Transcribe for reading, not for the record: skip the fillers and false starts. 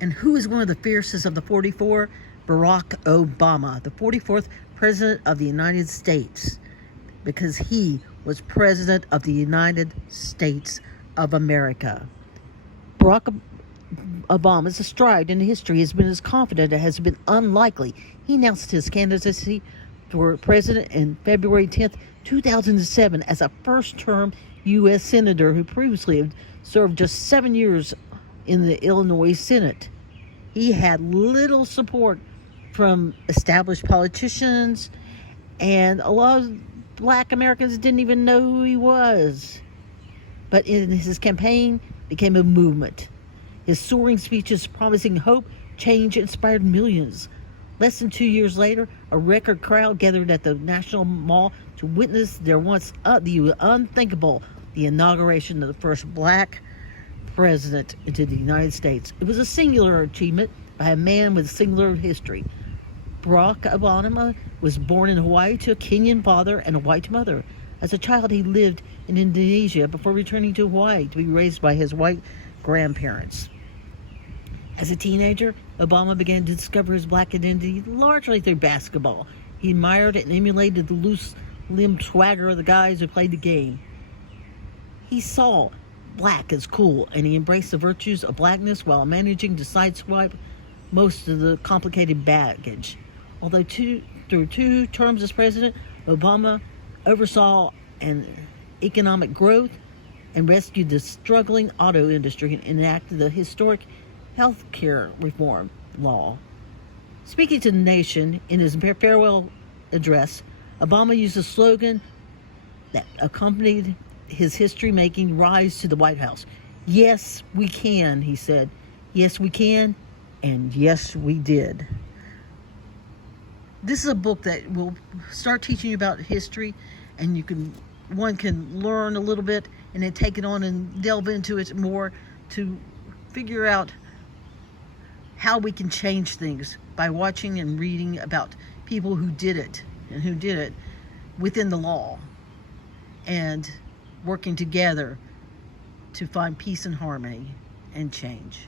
And who is one of the fiercest of the 44? Barack Obama, the 44th President of the United States, because he was President of the United States of America. Barack Obama's stride in history has been as confident as has been unlikely. He announced his candidacy for president in February 10th, 2007 as a first-term U.S. Senator who previously had served just 7 years in the Illinois Senate. He had little support from established politicians, and a lot of black Americans didn't even know who he was. But in his campaign became a movement. His soaring speeches promising hope, change inspired millions. Less than 2 years later, a record crowd gathered at the National Mall to witness the unthinkable, the inauguration of the first black president into the United States. It was a singular achievement by a man with a singular history. Barack Obama was born in Hawaii to a Kenyan father and a white mother. As a child, he lived in Indonesia before returning to Hawaii to be raised by his white grandparents. As a teenager, Obama began to discover his black identity largely through basketball. He admired and emulated the loose-limbed swagger of the guys who played the game. He saw black as cool, and he embraced the virtues of blackness while managing to sideswipe most of the complicated baggage. Although through 2 terms as president, Obama oversaw an economic growth and rescued the struggling auto industry and enacted the historic health care reform law. Speaking to the nation in his farewell address, Obama used a slogan that accompanied his history-making rise to the White House. Yes, we can, he said. Yes, we can, and yes, we did. This is a book that will start teaching you about history, and one can learn a little bit and then take it on and delve into it more to figure out how we can change things by watching and reading about people who did it and who did it within the law and working together to find peace and harmony and change.